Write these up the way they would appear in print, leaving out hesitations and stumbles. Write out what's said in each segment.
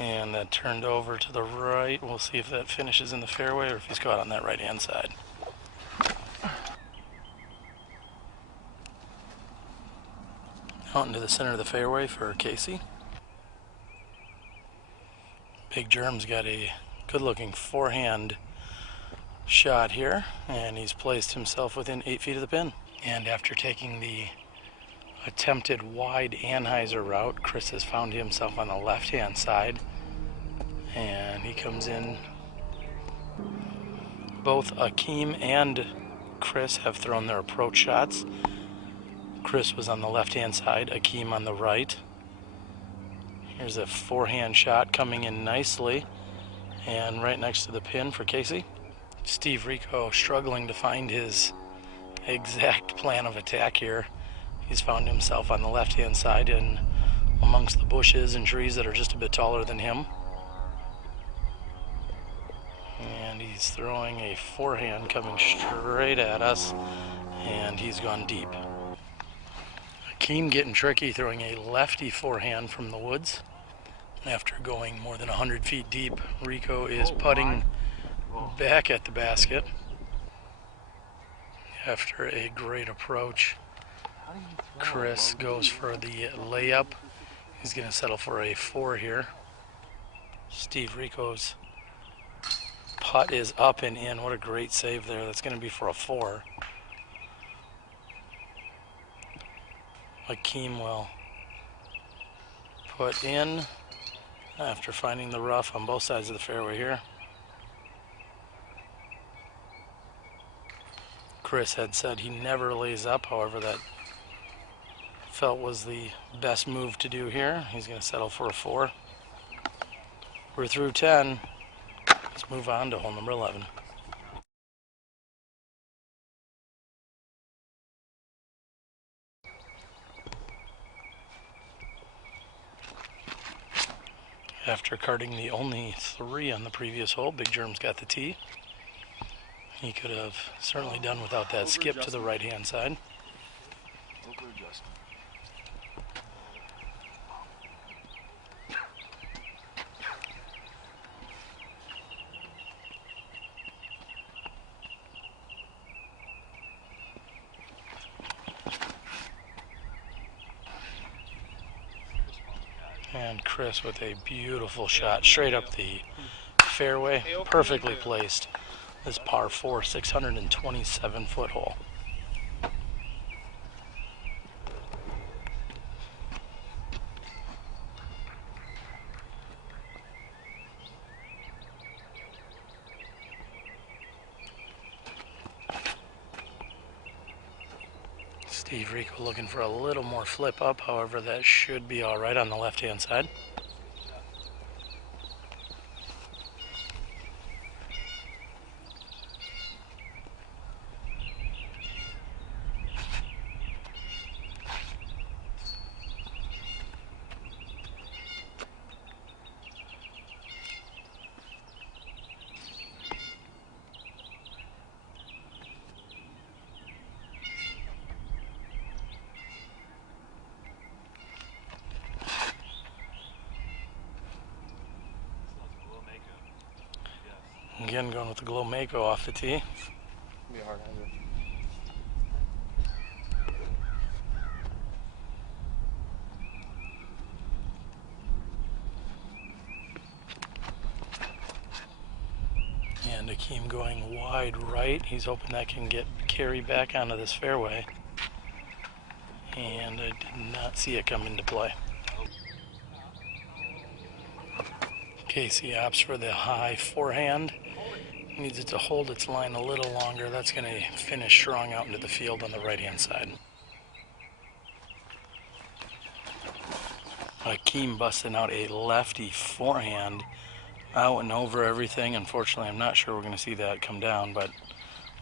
And that turned over to the right. We'll see if that finishes in the fairway or if he's caught on that right-hand side. Out into the center of the fairway for Casey. Big Germ's got a good-looking forehand shot here, and he's placed himself within 8 feet of the pin. And after taking the attempted wide Anheuser route, Chris has found himself on the left-hand side, and he comes in. Both Akeem and Chris have thrown their approach shots. Chris was on the left-hand side, Akeem on the right. Here's a forehand shot coming in nicely, and right next to the pin for Casey. Steve Rico struggling to find his exact plan of attack here. He's found himself on the left-hand side and amongst the bushes and trees that are just a bit taller than him. And he's throwing a forehand coming straight at us, and he's gone deep. Akeem getting tricky, throwing a lefty forehand from the woods. After going more than 100 feet deep, Rico is putting back at the basket after a great approach. Chris goes for the layup. He's going to settle for a 4 here. Steve Rico's putt is up and in. What a great save there. That's going to be for a 4. Akeem will put in after finding the rough on both sides of the fairway here. Chris had said he never lays up, however that felt was the best move to do here. He's going to settle for a 4. We're through 10. Let's move on to hole number 11. After carding the only 3 on the previous hole, Big Germ's got the tee. He could have certainly done without that skip to the right-hand side. And Chris with a beautiful shot straight up the fairway, perfectly placed. This par 4, 627-foot hole. Steve Rico looking for a little more flip up, however that should be all right on the left-hand side. Again, going with the Glow Mako off the tee. Be a hard hazard. And Akeem going wide right. He's hoping that can get carry back onto this fairway. And I did not see it come into play. Casey opts for the high forehand. Needs it to hold its line a little longer. That's going to finish strong out into the field on the right-hand side. Akeem busting out a lefty forehand out and over everything. Unfortunately, I'm not sure we're going to see that come down, but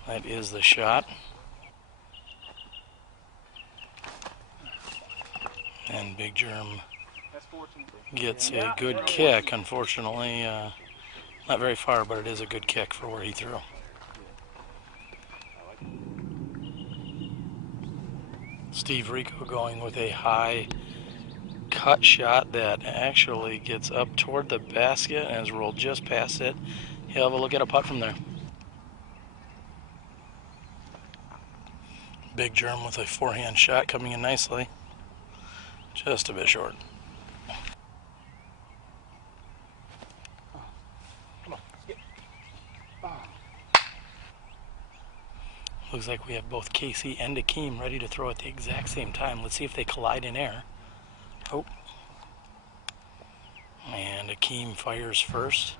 that is the shot. And Big Germ gets a good kick, unfortunately. Not very far, but it is a good kick for where he threw. Steve Rico going with a high cut shot that actually gets up toward the basket and has rolled just past it. He'll have a look at a putt from there. Big Germ with a forehand shot coming in nicely. Just a bit short. Looks like we have both Casey and Akeem ready to throw at the exact same time. Let's see if they collide in air. Oh. And Akeem fires first.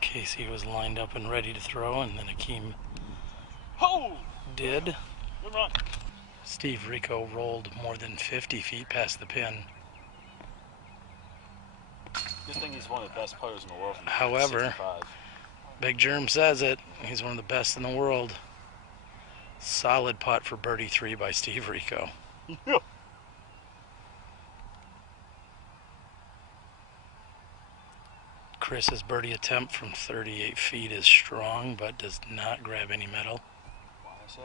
Casey was lined up and ready to throw, and then Akeem did. Good run. Steve Rico rolled more than 50 feet past the pin. Good thing he's one of the best players in the world. However, 65. Big Germ says it. He's one of the best in the world. Solid putt for birdie 3 by Steve Rico. Chris's birdie attempt from 38 feet is strong, but does not grab any metal. Why so?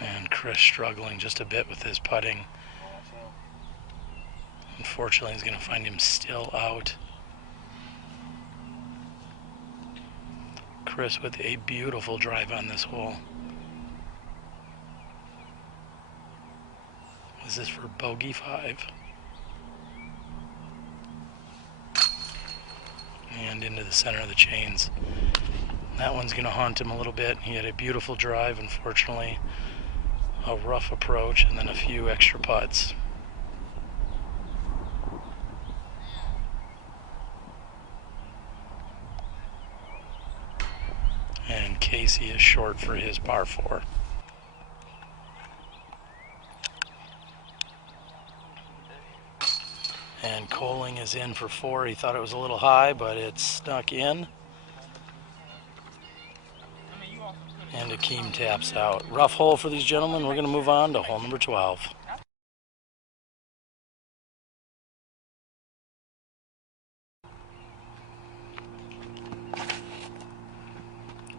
And Chris struggling just a bit with his putting. Unfortunately, he's going to find him still out. Chris with a beautiful drive on this hole. This is for bogey 5. And into the center of the chains. That one's going to haunt him a little bit. He had a beautiful drive, unfortunately. A rough approach, and then a few extra putts. And Casey is short for his par 4. And Koling is in for 4. He thought it was a little high, but it snuck in. And Akeem taps out. Rough hole for these gentlemen. We're going to move on to hole number 12.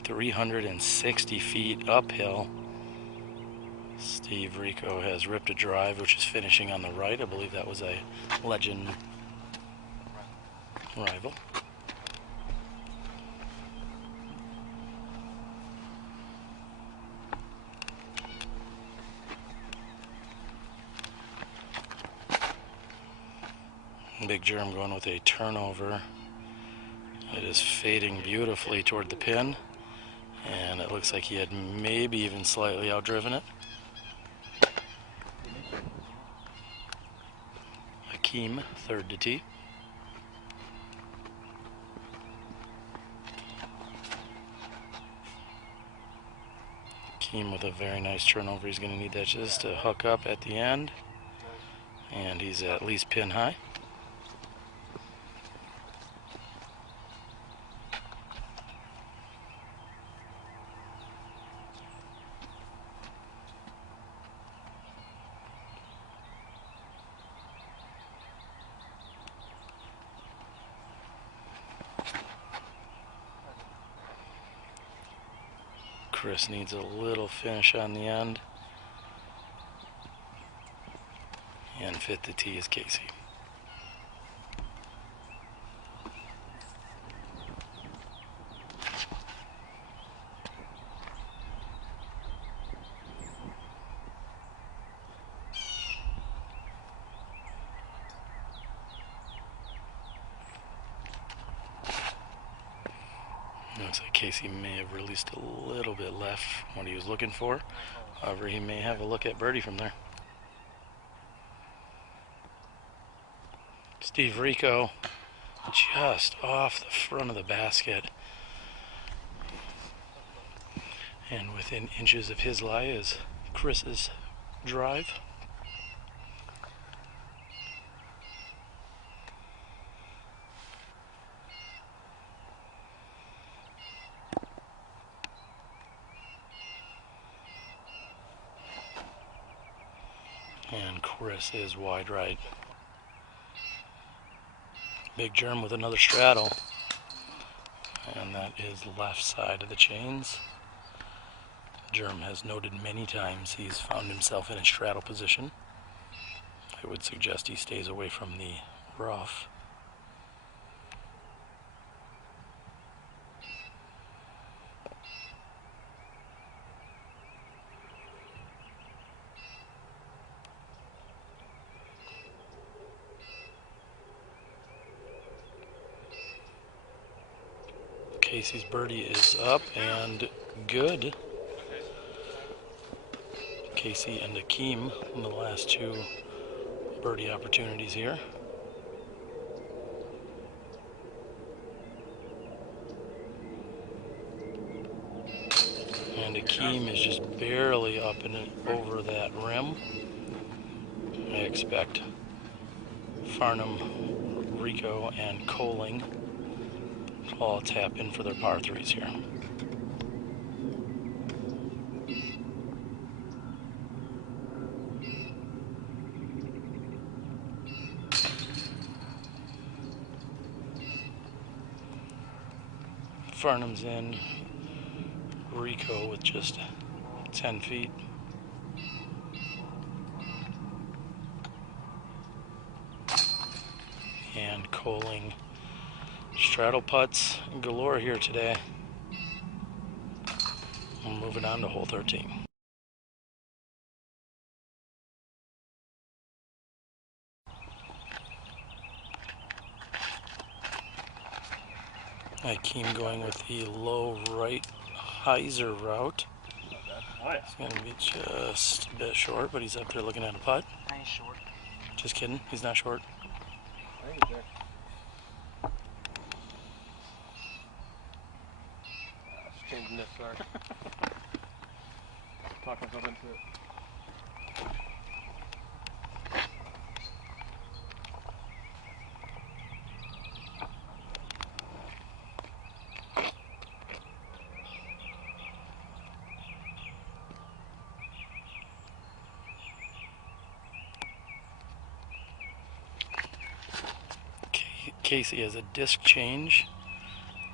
.360 feet uphill. Steve Rico has ripped a drive, which is finishing on the right. I believe that was a Legend rival. Big Germ going with a turnover. It is fading beautifully toward the pin, and it looks like he had maybe even slightly outdriven it. Akeem, third to tee. Akeem with a very nice turnover. He's going to need that just to hook up at the end, and he's at least pin high. Chris needs a little finish on the end. And fifth to tee is Casey. Looks like Casey may have released a little bit left from what he was looking for. However, he may have a look at birdie from there. Steve Rico just off the front of the basket. And within inches of his lie is Chris's drive. And Chris is wide right. Big Germ with another straddle. And that is left side of the chains. Germ has noted many times he's found himself in a straddle position. I would suggest he stays away from the rough. Casey's birdie is up and good. Casey and Akeem in the last two birdie opportunities here. And Akeem is just barely up and over that rim. I expect Farnham, Rico, and Koling all tap in for their par threes here. Farnham's in, Rico with just 10 feet. And Koling. Straddle putts galore here today. We're moving on to hole 13. Akeem going with the low right hyzer route. It's going to be just a bit short, but he's up there looking at a putt. Nice short. Just kidding, he's not short. Just changing this, sorry. Talk myself into it. Casey has a disc change.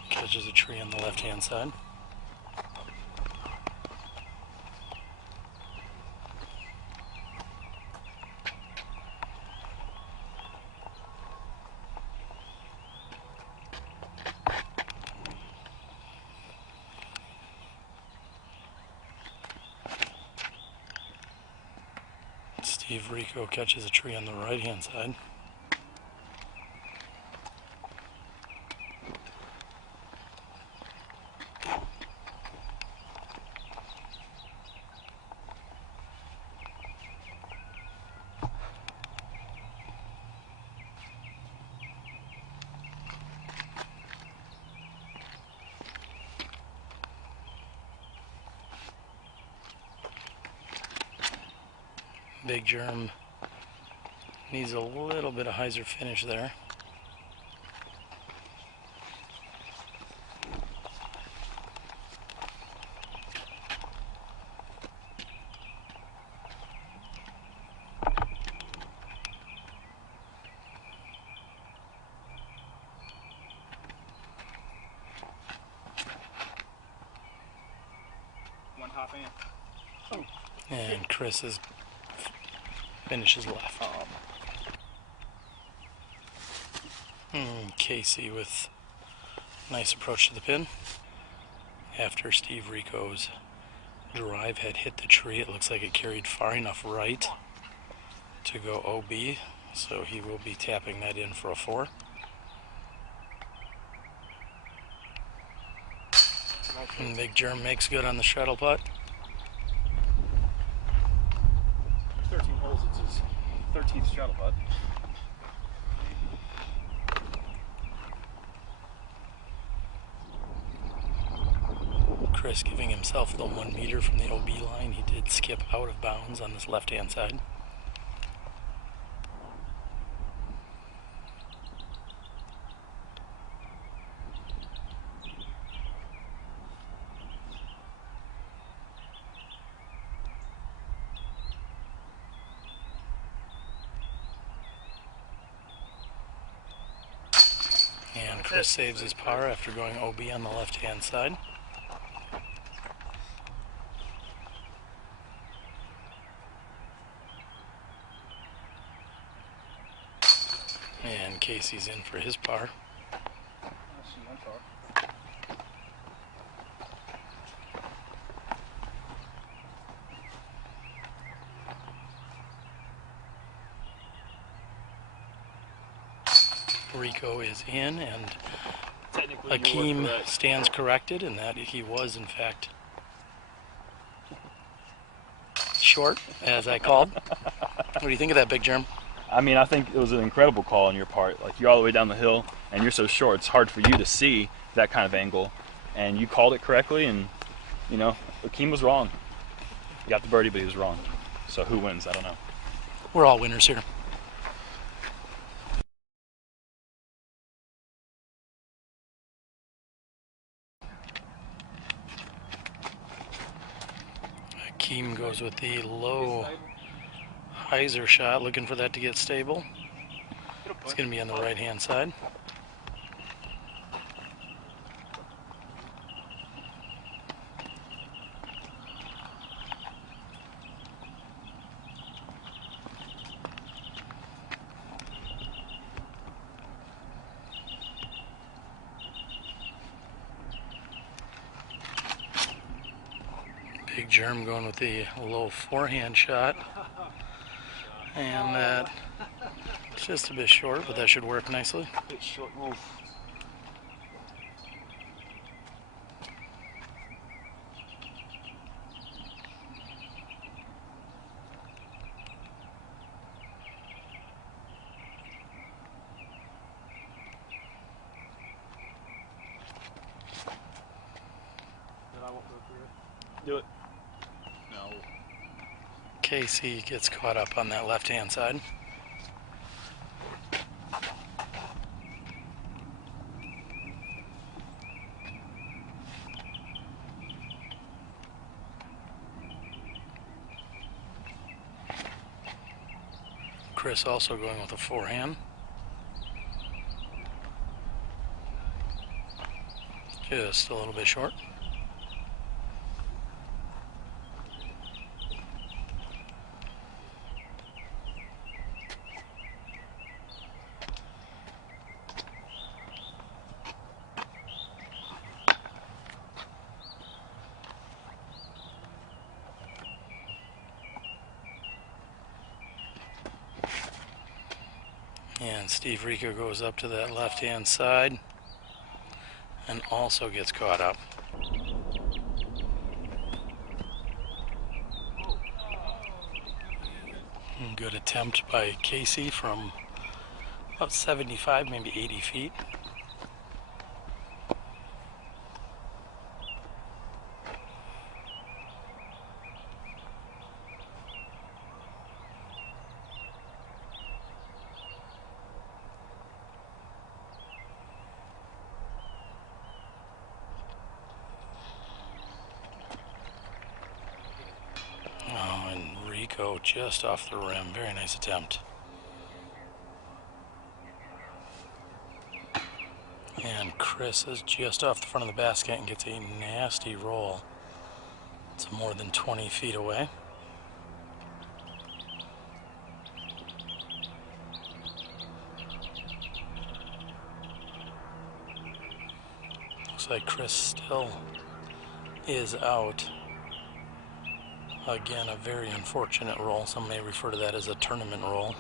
Catches a tree on the left-hand side. Steve Rico catches a tree on the right-hand side. Big Germ needs a little bit of hyzer finish there. One hop in. And Chris finishes left. Casey with nice approach to the pin. After Steve Rico's drive had hit the tree, it looks like it carried far enough right to go OB, so he will be tapping that in for a 4. And Big Germ makes good on the straddle putt. 13 holes, it's his 13th straddle putt. Chris giving himself the 1 meter from the OB line. He did skip out of bounds on this left-hand side. And Chris saves his par after going OB on the left-hand side. And Casey's in for his par. Rico is in, and Akeem stands corrected in that he was, in fact, short, as I called. What do you think of that, Big Germ? I mean, I think it was an incredible call on your part. Like, you're all the way down the hill, and you're so short, it's hard for you to see that kind of angle. And you called it correctly, and, you know, Akeem was wrong. He got the birdie, but he was wrong. So who wins? I don't know. We're all winners here. Akeem goes with the low hyzer shot, looking for that to get stable. It's going to be on the right-hand side. Big Germ going with the low forehand shot. And that just a bit short, but that should work nicely. Bit short move. Do it. No. Casey gets caught up on that left-hand side. Chris also going with a forehand. Just a little bit short. And Steve Rico goes up to that left-hand side and also gets caught up. Good attempt by Casey from about 75, maybe 80 feet. Rico just off the rim. Very nice attempt. And Chris is just off the front of the basket and gets a nasty roll. It's more than 20 feet away. Looks like Chris still is out. Again, a very unfortunate roll. Some may refer to that as a tournament roll.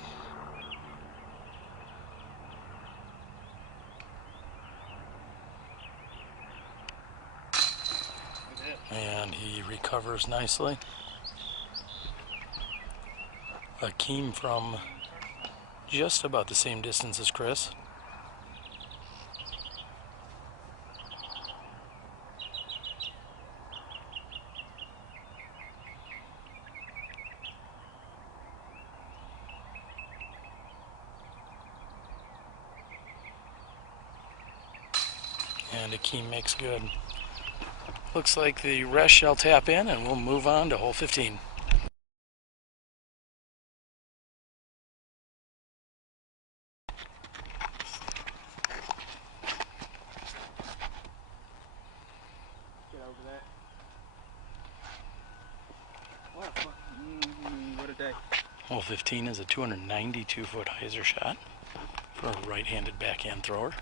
And he recovers nicely. Akeem from just about the same distance as Chris. And Akeem makes good. Looks like the rest shall tap in, and we'll move on to hole 15. over that. What a fucking, what a day. Hole 15 is a 292-foot hyzer shot for a right-handed backhand thrower.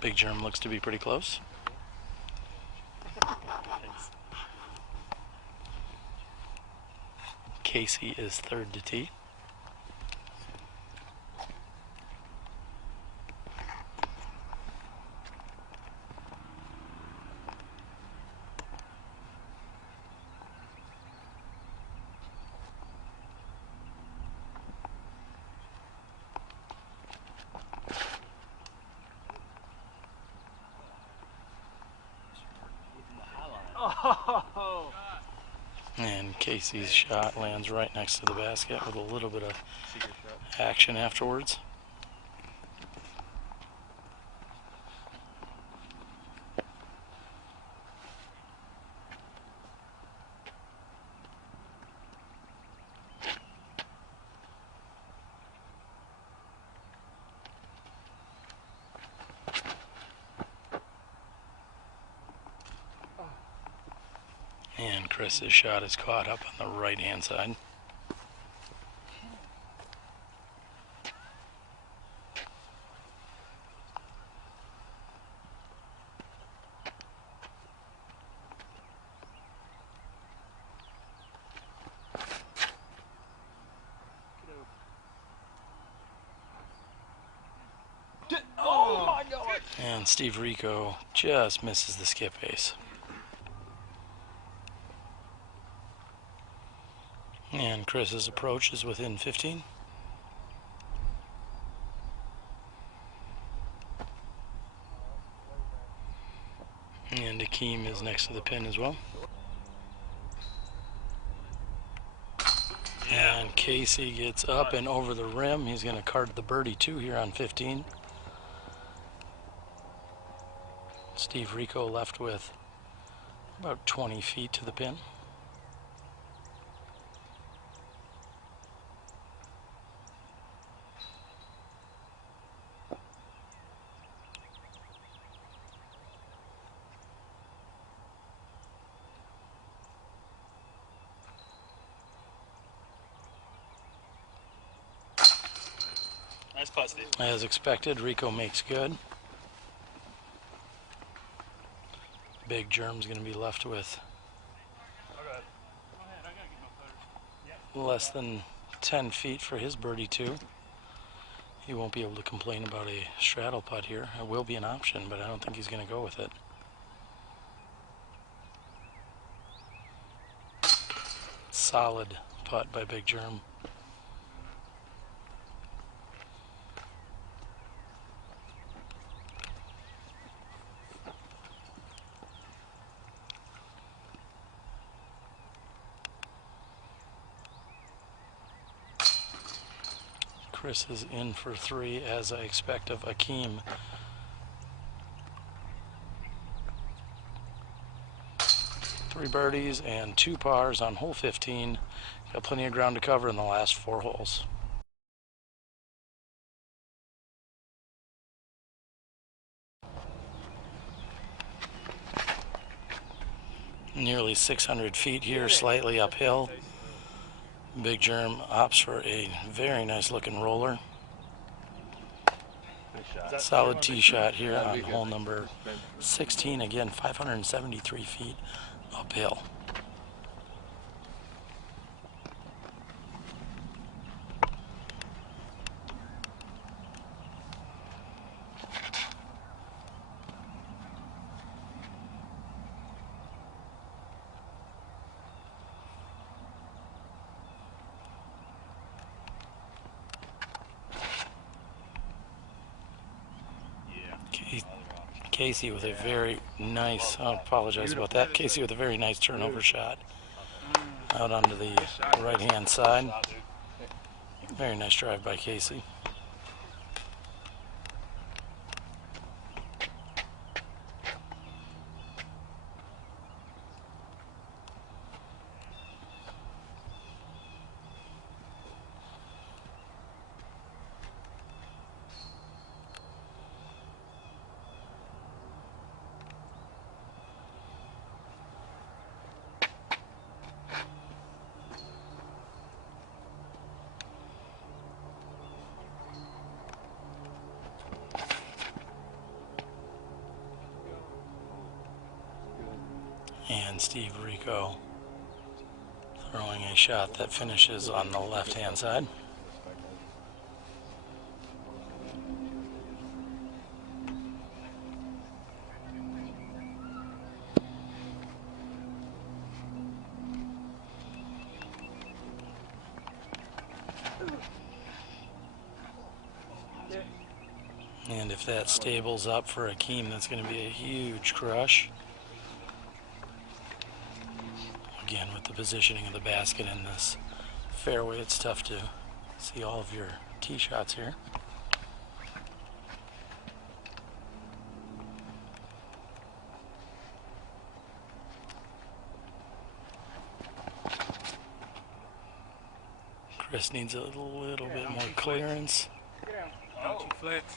Big Germ looks to be pretty close. Casey is third to tee. Oh! And Casey's shot lands right next to the basket with a little bit of action afterwards. And Chris's shot is caught up on the right-hand side. Oh my God! And Steve Rico just misses the skip ace. And Chris's approach is within 15. And Akeem is next to the pin as well. And Casey gets up and over the rim. He's going to card the birdie 2 here on 15. Steve Rico left with about 20 feet to the pin. Nice putt, Steve. As expected, Rico makes good. Big Germ's going to be left with less than 10 feet for his birdie 2. He won't be able to complain about a straddle putt here. It will be an option, but I don't think he's going to go with it. Solid putt by Big Germ. Chris is in for 3, as I expect of Akeem. Three birdies and 2 pars on hole 15. Got plenty of ground to cover in the last 4 holes. Nearly 600 feet here, slightly uphill. Big Germ opts for a very nice looking roller. Solid tee shot here on hole number 16. Again, 573 feet uphill. Casey with a very nice, I apologize about that, Casey with a very nice turnover shot out onto the right-hand side. Very nice drive by Casey. And Steve Rico throwing a shot that finishes on the left-hand side. And if that stables up for Akeem, that's going to be a huge crush. Again, with the positioning of the basket in this fairway, it's tough to see all of your tee shots here. Chris needs a little bit more clearance. Don't you flex.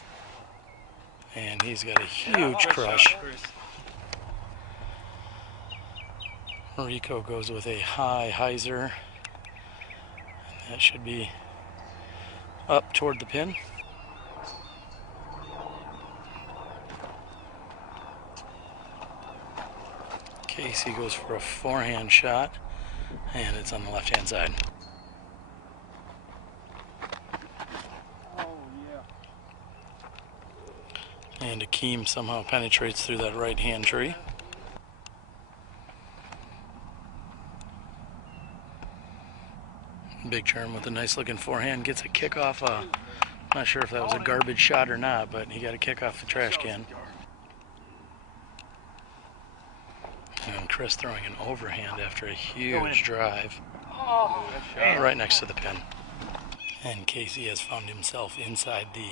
And he's got a huge crush. Rico goes with a high hyzer. And that should be up toward the pin. Casey goes for a forehand shot, and it's on the left-hand side. And Akeem somehow penetrates through that right-hand tree. Big Germ with a nice-looking forehand gets a kick off. Not sure if that was a garbage shot or not, but he got a kick off the trash can. And Chris throwing an overhand after a huge drive right next to the pin. And Casey has found himself inside the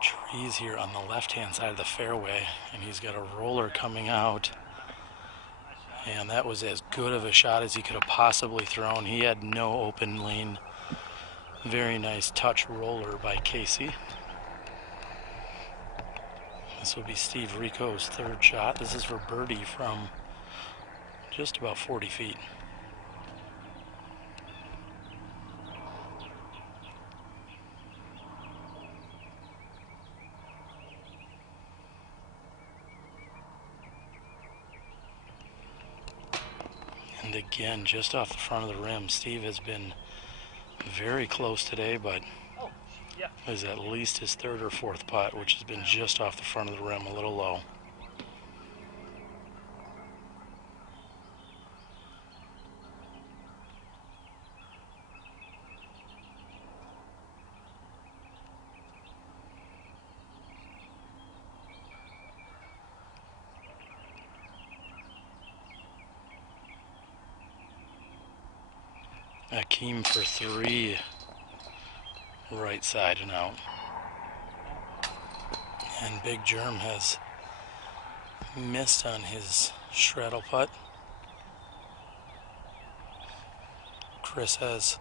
trees here on the left-hand side of the fairway, and he's got a roller coming out. And that was as good of a shot as he could have possibly thrown. He had no open lane. Very nice touch roller by Casey. This will be Steve Rico's third shot. This is for birdie from just about 40 feet. And again, just off the front of the rim. Steve has been very close today, but is at least his third or fourth putt, which has been just off the front of the rim, a little low. Akeem for three, right side and out. And Big Germ has missed on his straddle putt. Chris has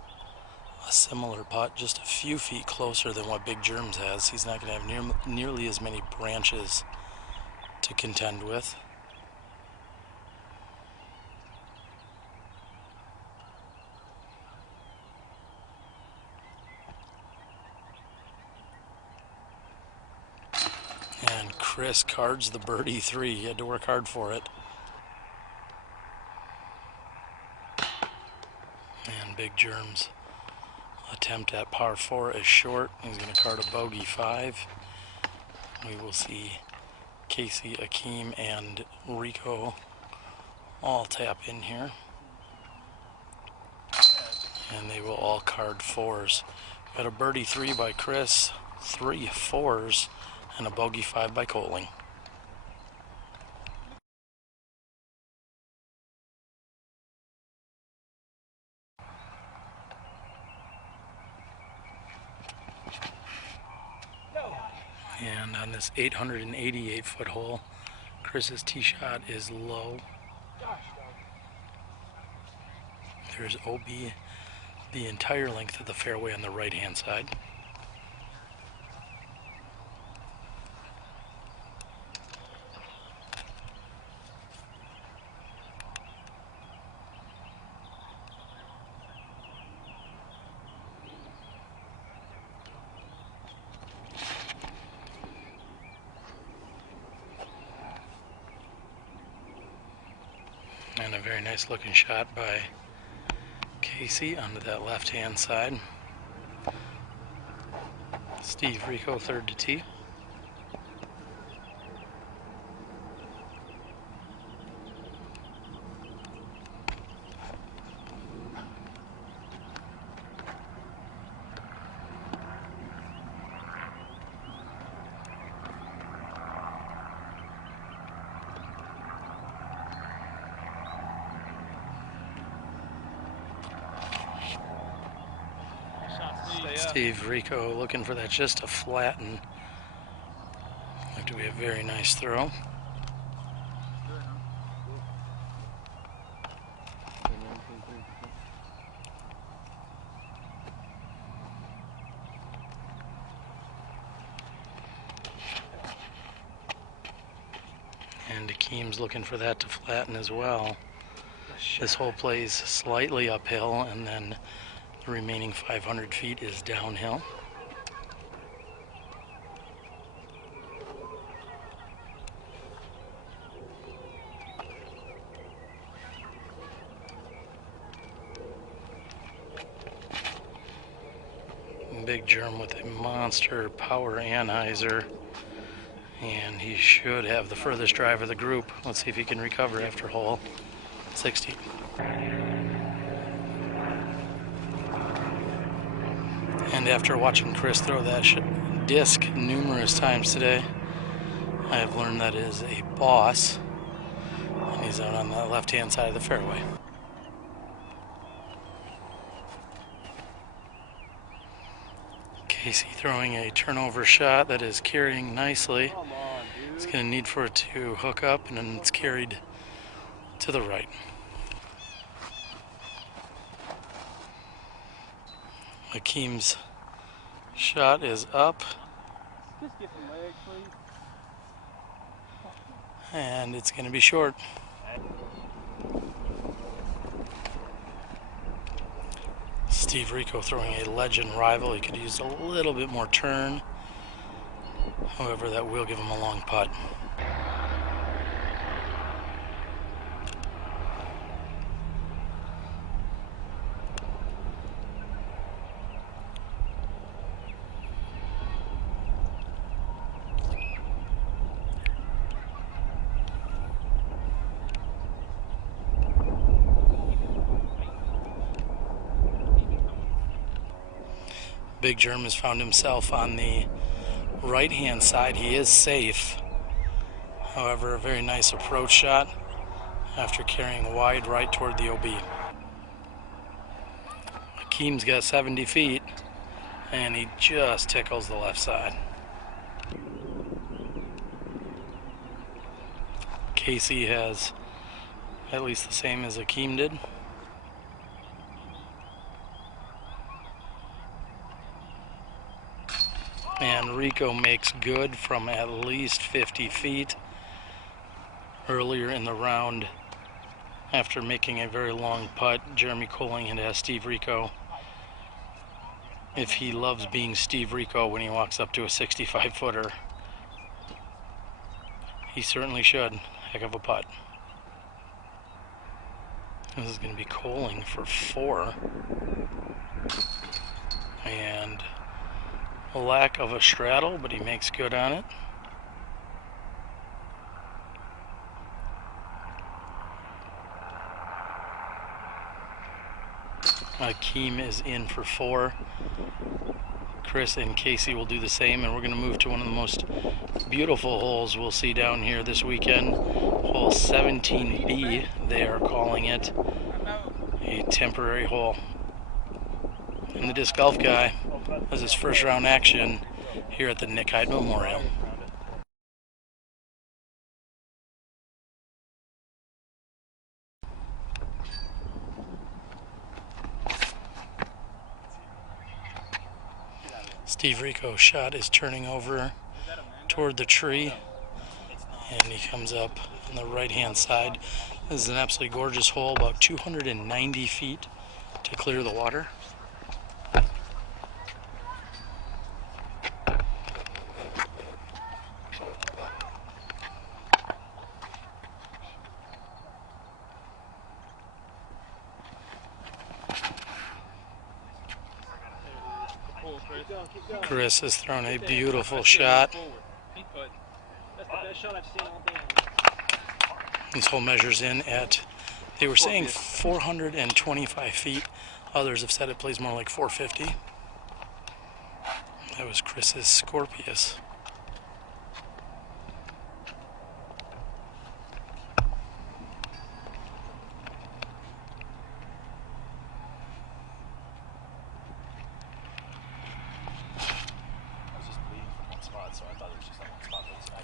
a similar putt, just a few feet closer than what Big Germ's has. He's not going to have nearly as many branches to contend with. And Chris cards the birdie three. He had to work hard for it. And Big Germ's attempt at par 4 is short. He's going to card a bogey 5. We will see Casey, Akeem, and Rico all tap in here. And they will all card 4s. Got a birdie 3 by Chris, 3 4s, and a bogey 5 by Koling. And on this 888-foot hole, Chris's tee shot is low. There's OB the entire length of the fairway on the right-hand side. Very nice looking shot by Casey onto that left-hand side. Steve Rico, third to tee. Steve Rico looking for that just to flatten. That to be a very nice throw. And Akeem's looking for that to flatten as well. This hole plays slightly uphill, and then the remaining 500 feet is downhill. Big Germ with a monster power anhyzer, and he should have the furthest drive of the group. Let's see if he can recover after hole 60. And after watching Chris throw that disc numerous times today, I have learned that is a boss, and he's out on the left-hand side of the fairway. Casey throwing a turnover shot that is carrying nicely. It's going to need for it to hook up, and then it's carried to the right. Akeem's shot is up, and it's going to be short. Steve Rico throwing a legend rival. He could use a little bit more turn. However, that will give him a long putt. Big Germ has found himself on the right-hand side. He is safe. However, a very nice approach shot after carrying wide right toward the OB. Akeem's got 70 feet, and he just tickles the left side. Casey has at least the same as Akeem did. And Rico makes good from at least 50 feet earlier in the round after making a very long putt. Jeremy Koling had asked Steve Rico if he loves being Steve Rico when he walks up to a 65-footer. He certainly should. Heck of a putt. This is going to be Koling for 4. And a lack of a straddle, but he makes good on it. Akeem is in for 4. Chris and Casey will do the same, and we're going to move to one of the most beautiful holes we'll see down here this weekend. Hole 17B, they are calling it. A temporary hole. And the disc golf guy has his first round action here at the Nick Hyde Memorial. Steve Rico's shot is turning over toward the tree, and he comes up on the right-hand side. This is an absolutely gorgeous hole, about 290 feet to clear the water. Chris has thrown a beautiful shot. That's the best shot I've seen all day. This hole measures in at, they were saying 425 feet. Others have said it plays more like 450. That was Chris's Scorpius.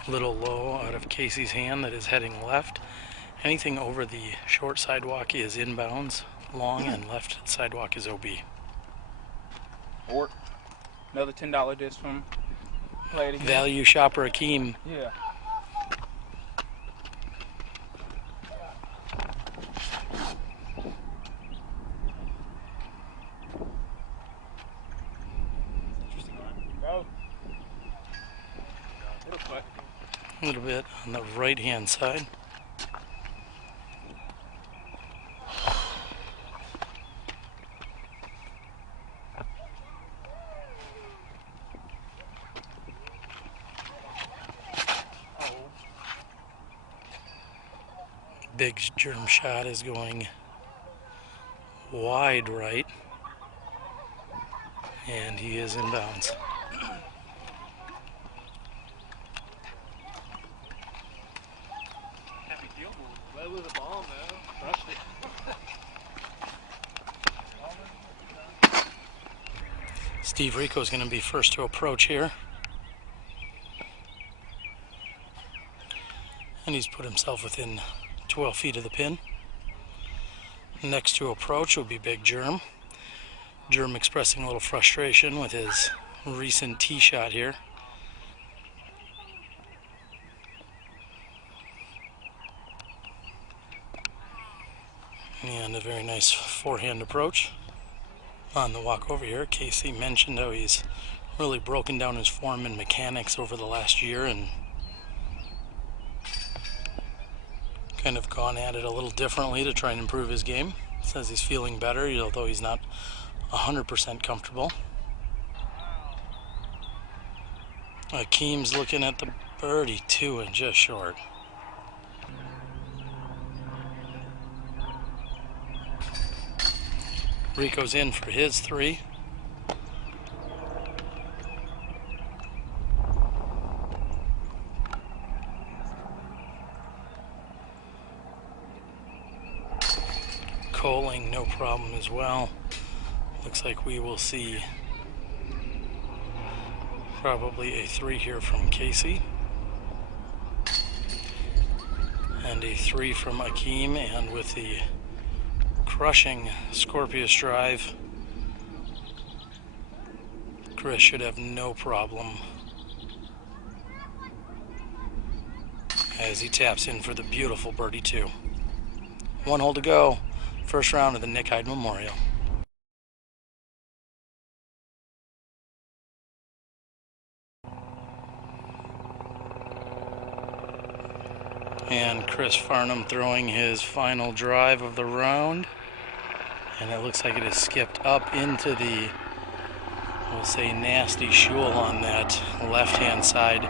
Little low out of Casey's hand that is heading left. Anything over the short sidewalk is inbounds. Long and left sidewalk is OB. Or another $10 disc from Play It Again. Value shopper Akeem. Yeah. Go. It'll cut. A little bit on the right hand side. Big germ shot is going wide right, and he is in bounds. Well, with a bomb though. Crushed it. Steve Rico is going to be first to approach here. And he's put himself within 12 feet of the pin. Next to approach will be Big Germ. Germ expressing a little frustration with his recent tee shot here. And a very nice forehand approach. On the walk over here, Casey mentioned how he's really broken down his form and mechanics over the last year and kind of gone at it a little differently to try and improve his game. Says he's feeling better, although he's not 100% comfortable. Akeem's looking at the birdie too and just short. Rico's in for his three. Koling, no problem as well. Looks like we will see probably a three here from Casey. And a three from Akeem, and with the crushing Scorpius drive, Chris should have no problem as he taps in for the beautiful birdie two. One hole to go. First round of the Nick Hyde Memorial. And Chris Farnham throwing his final drive of the round. And it looks like it has skipped up into the, we'll say, nasty shul on that left-hand side.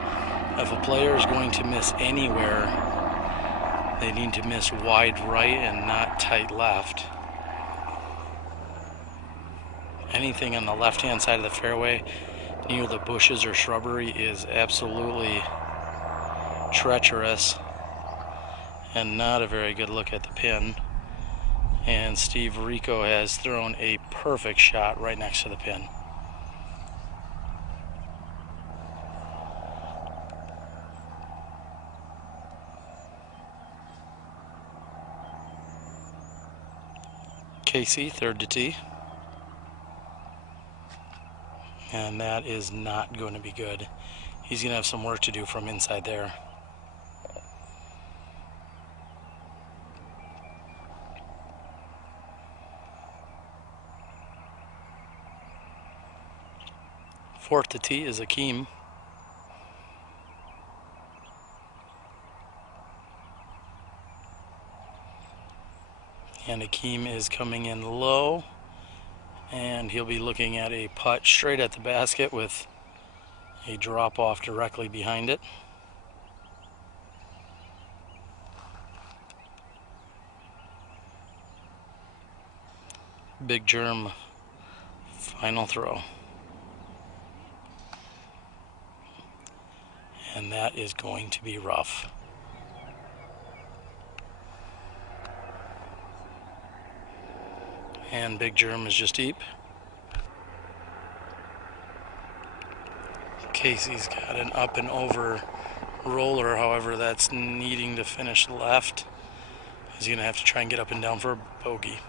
If a player is going to miss anywhere, they need to miss wide right and not tight left. Anything on the left-hand side of the fairway near the bushes or shrubbery is absolutely treacherous and not a very good look at the pin. And Steve Rico has thrown a perfect shot right next to the pin. Casey, third to tee. And that is not going to be good. He's going to have some work to do from inside there. Fourth to tee is Akeem. And Akeem is coming in low And he'll be looking at a putt straight at the basket with a drop off directly behind it. Big Germ final throw. And that is going to be rough. And Big Germ is just deep. Casey's got an up and over roller, however that's needing to finish left. He's going to have to try and get up and down for a bogey.